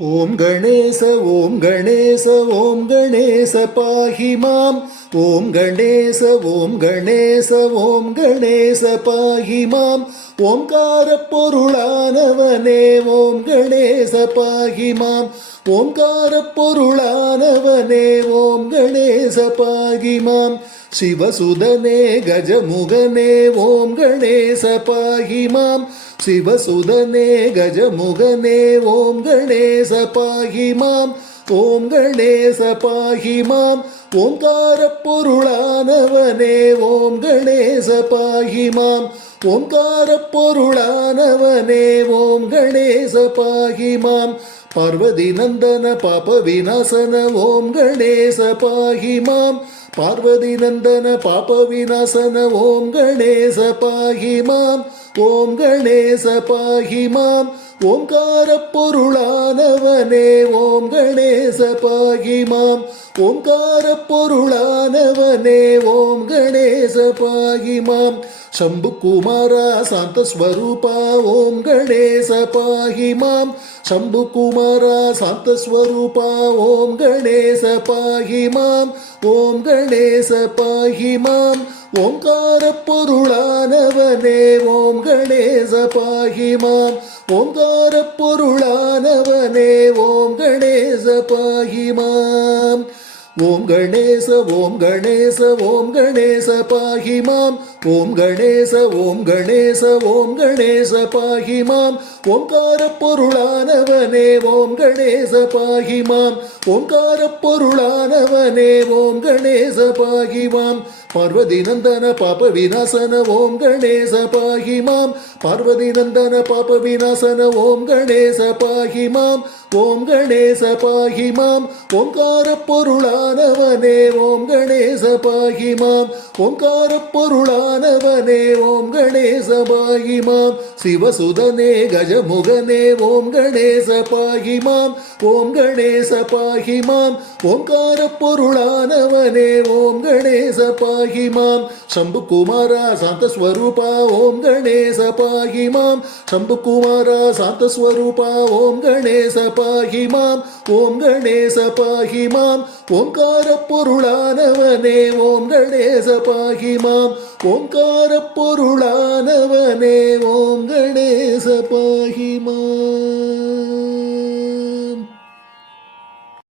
ஓம் கணேச ஓம் கணேச ஓம் கணேச பாஹி மாம். ஓம் கணேச ஓம் கணேச ஓம் கணேச பாஹி மாம். ஓம்கார பொருளானவனே ஓம் கணேச பாஹி மாம். ஓம்கார பொருளானவனே ஓம் கணேச பாஹி மாம். சிவசுதனே கஜமுகனே ஓம் கணேச பாஹி மாம். சிவசுதனே கஜமுகனே ஓம் கணேச பாஹி மாம். ஓம் கணேச பாஹி மாம். ஓம்கார பொருளானவனே ஓம் கணேச பாஹி மாம். ஓம்கார பொருளானவனே ஓம் கணேச பாஹி மாம். பார்வதி நந்தன பாப விநாசன ஓம் கணேச பாஹி மாம். பார்வதி நந்தன பாப விநாசன ஓம் கணேச பாஹி மாம். ஓம் கணேச பாஹி மாம். ஓம்கார பொருளானவனே ஓம் கணேச பாஹி மாம். ஓம்கார பொருளானவனே ஓம் கணேச பாஹி மாம். சம்பு குமாரா சாந்த ஸ்வரூபா ஓம் கணேச பாஹி மாம். சம்பு குமாரா சாந்த ஸ்வரூபா ஓம் கணேச பாஹி மாம். ஓம் கணேச பாஹி மாம். ஓம்கார பொருளானவனே ஓம் கணேச பாஹி மாம். ஓம்கார பொருளானவனே ஓம் கணேச பாஹி மாம். ஓம் கணேச ஓம் கணேச ஓம் கணேச பாஹி மாம். ஓம் கணேச ஓம் கணேச ஓம் கணேச பாஹி மாம். ஓம்கார பொருளானவனே ஓம் கணேச பாஹி மாம். ஓம்கார பொருளானவனே ஓம் கணேச பாஹி மாம். பார்வதி நந்தன பாப விநாசன ஓம் கணேச பாஹி மாம். பார்வதி நந்தன பாப விநாசன ஓம் கணேச பாஹி மாம். ஓம் கணேச பாஹி மாம். ஓம்கார பொருளானவனே ஓம் கணேச பாஹி மாம். ஓம்கார பொருளானவனே ஓம் கணேச பாஹி மாம். சிவசுதனே கஜமுகனே ஓம் கணேச பாஹி மாம். ஓம் கணேச பாஹி மாம். ஓம்கார பொருளானவனே ஓம் கணேச பாஹி மாம். சம்பு குமாரா சாந்த ஸ்வரூபா ஓம் கணேச பாஹி மாம். சம்பு குமாரா சாந்த ஸ்வரூபா ஓம் கணேச பாஹி மாம். ஓம் கணேச பாஹி மாம். ஓம்கார பொருளானவனே ஓம் கணேச பாஹி மாம். ஓம்கார பொருளானவனே ஓம் கணேச பாஹி மாம்.